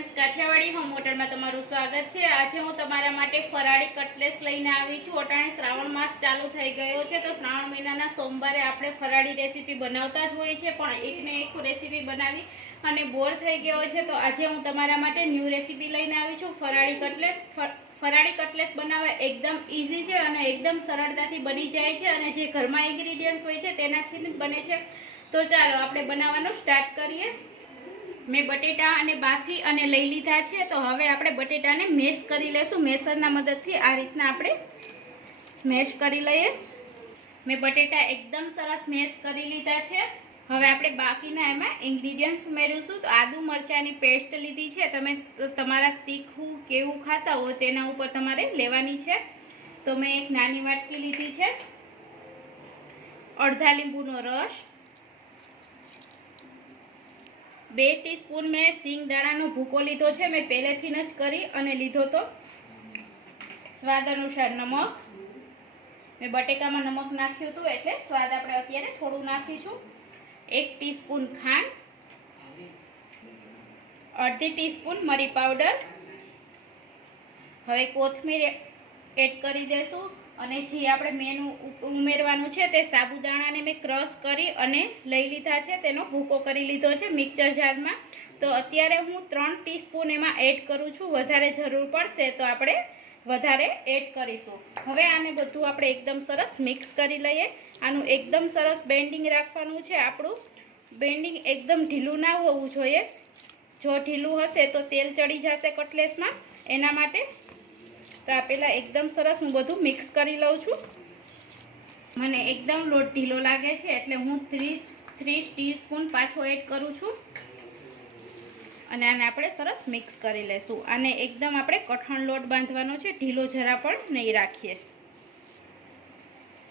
Friends, Kathiawadi home હોટલમાં તમારું સ્વાગત છે। આજે હું તમારા માટે ફરાળી કટલેસ લઈને આવી છું। અટાણે શ્રાવણ માસ ચાલુ થઈ ગયો છે, તો શ્રાવણ મહિનાના સોમવારે આપણે ફરાળી રેસીપી બનાવતા જ હોઈએ છીએ, પણ એકને એક રેસીપી બનાવી અને બોર થઈ ગયો છે। તો આજે હું તમારા માટે ન્યૂ રેસીપી લઈને આવી છું, ફરાળી કટલેસ। ફરાળી કટલેસ બનાવવા એકદમ ઇઝી છે અને એકદમ સરળતાથી બની જાય છે, અને જે ઘરમાં ઇન્ગ્રીડિયન્ટ્સ હોય છે તેનાથી જ બને છે। તો ચાલો આપણે બનાવવાનું સ્ટાર્ટ કરીએ। मैं बटेटा અને બાફી અને લઈ લીધા છે। તો હવે આપણે બટેટાને મેશ કરી લેશું। મેસરના મદદથી આ રીતના આપણે મેશ કરી લઈએ। મેં બટેટા એકદમ સરસ મેશ કરી લીધા છે। હવે આપણે બાકીના એમાં ઇન્ગ્રીડિયન્ટ્સ ઉમેરીશું। તો આદુ મરચાંની પેસ્ટ લીધી છે। તમે તમારા તીખું કેવું ખાતા હો તેના ઉપર તમારે લેવાની છે। તો મેં એક નાની વાટકી લીધી છે। અડધા લીંબુનો રસ, 2 ટીસ્પૂન મેં સિંગદાણાનો ભૂકો લીધો છે। મેં પહેલેથી જ કરી અને લીધો તો। સ્વાદ અનુસાર નમક, મેં બટેકામાં નમક નાખ્યું હતું એટલે સ્વાદ આપણે અત્યારે થોડું નાખીશું। 1 ટીસ્પૂન ખાંડ, અડધી ટીસ્પૂન મરી પાવડર। હવે કોથમીર એડ કરી દેશું। અને જે આપણે મેન ઉમેરવાનું છે તે સાબુદાણાને મેં ક્રશ કરી અને લઈ લીધા છે, તેનો ભૂકો કરી લીધો છે મિક્સર જારમાં। તો અત્યારે હું 3 ટીસ્પૂન એમાં એડ કરું છું। વધારે જરૂર પડશે તો આપણે વધારે એડ કરીશું। હવે આને બધું આપણે એકદમ સરસ મિક્સ કરી લઈએ। આનું એકદમ સરસ બેન્ડિંગ રાખવાનું છે। આપણું બેન્ડિંગ એકદમ ઢીલું ના હોવું જોઈએ। જો ઢીલું હશે તો તેલ ચડી જશે કટલેસમાં, એના માટે। તો આ પહેલાં એકદમ સરસ હું બધું મિક્સ કરી લઉં છું। મને એકદમ લોટ ઢીલો લાગે છે એટલે હું 3 ટીસ્પૂન પાછો એડ કરું છું, અને આને આપણે સરસ મિક્સ કરી લેશું। આને એકદમ આપણે કઠણ લોટ બાંધવાનો છે, ઢીલો જરા પણ નહીં રાખીએ।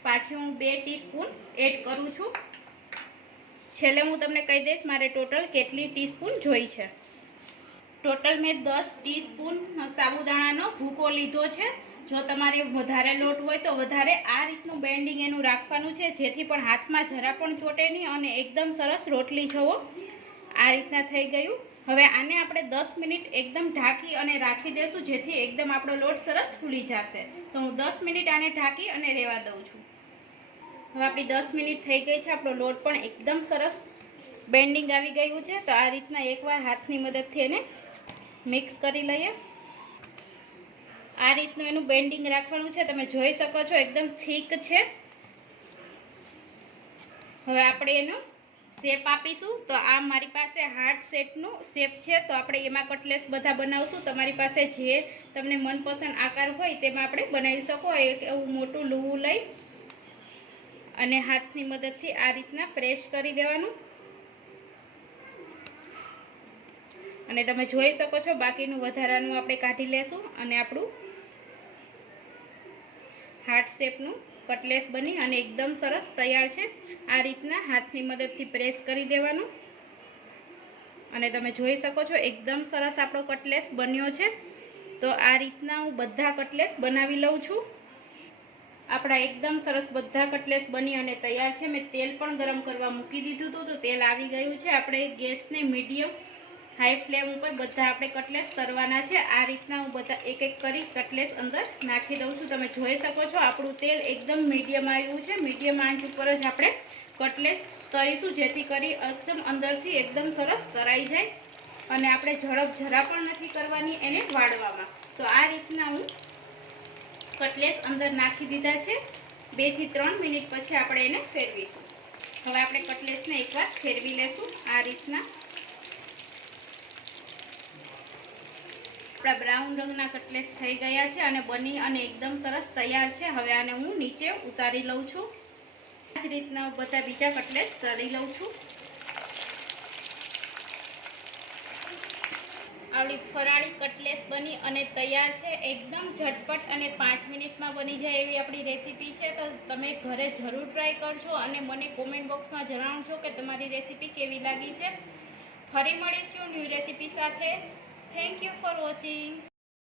પાછી હું 2 ટીસ્પૂન એડ કરું છું। છેલ્લે હું તમને કહી દઈશ મારે ટોટલ કેટલી ટીસ્પૂન જોઈ છે। ટોટલ મેં 10 ટીસ્પૂન સાબુદાણાનો ભૂકો લીધો છે। જો તમારે વધારે લોટ હોય તો વધારે આ રીતનું બેન્ડિંગ એનું રાખવાનું છે, જેથી પણ હાથમાં જરા પણ ચોટે નહીં અને એકદમ સરસ રોટલી જેવો આ રીતના થઈ ગયું। હવે આને આપણે 10 મિનિટ એકદમ ઢાંકી અને રાખી દેશું, જેથી એકદમ આપણો લોટ સરસ ફૂલી જશે। તો હું 10 મિનિટ આને ઢાંકી અને રહેવા દઉં છું। હવે આપણી 10 મિનિટ થઈ ગઈ છે। આપણો લોટ પણ એકદમ સરસ બેન્ડિંગ આવી ગયું છે। તો આ રીતના એકવાર હાથની મદદથી એને મિક્સ કરી લઈએ। આ રીતનું એનું બેન્ડિંગ રાખવાનું છે। તમે જોઈ શકો છો એકદમ થીક છે। હવે આપણે એનો શેપ આપીશું। તો આ મારી પાસે હાર્ટ શેપનું શેપ છે, તો આપણે એમાં કટલેસ બધા બનાવશું। તમારી પાસે જે તમને મનપસંદ આકાર હોય તેમાં આપણે બનાવી શકો। એક એવું મોટું લુવું લઈ અને હાથની મદદથી આ રીતના પ્રેસ કરી દેવાનું, અને તમે જોઈ શકો છો બાકીનું વધારાનું આપણે કાઢી લેશું, અને આપણું હાર્ટ શેપનું કટલેસ બની અને એકદમ સરસ તૈયાર છે। આ રીતના હાથની મદદથી પ્રેસ કરી દેવાનું, અને તમે જોઈ શકો છો એકદમ સરસ આપણો કટલેસ બન્યો છે। તો આ રીતના હું બધા કટલેસ બનાવી લઉં છું। આપણા એકદમ સરસ બધા કટલેસ બની અને તૈયાર છે। મેં તેલ પણ ગરમ કરવા મૂકી દીધું હતું, તો તેલ આવી ગયું છે। આપણે ગેસને મીડિયમ હાઈ ફ્લેમ ઉપર બધા આપણે કટલેસ તરવાના છે। આ રીતના હું બધા એક એક કરી કટલેસ અંદર નાખી દઉં છું। તમે જોઈ શકો છો આપણું તેલ એકદમ મીડિયમ આવ્યું છે। મીડિયમ આંચ ઉપર જ આપણે કટલેસ તરીશું, જેથી કરી એકદમ અંદરથી એકદમ સરસ તરાઈ જાય, અને આપણે ઝડપ જરા પણ નથી કરવાની એને વાળવામાં। તો આ રીતના હું કટલેસ અંદર નાખી દીધા છે। 2 થી 3 મિનિટ પછી આપણે એને ફેરવીશું। હવે આપણે કટલેસને એકવાર ફેરવી લેશું। આ રીતના આપણા બ્રાઉન રંગના કટલેસ થઈ ગયા છે અને બની અને એકદમ સરસ તૈયાર છે। હવે આને હું નીચે ઉતારી લઉં છું। આ જ રીતના બધા બીજા કટલેસ તળી લઉં છું। આપણી ફરાળી કટલેસ બની અને તૈયાર છે। એકદમ ઝટપટ અને 5 મિનિટમાં બની જાય એવી આપણી રેસીપી છે। તો તમે ઘરે જરૂર ટ્રાય કરજો અને મને કોમેન્ટ બોક્સમાં જણાવજો કે તમારી રેસીપી કેવી લાગી છે। ફરી મળીશું ન્યૂ રેસીપી સાથે। Thank you for watching.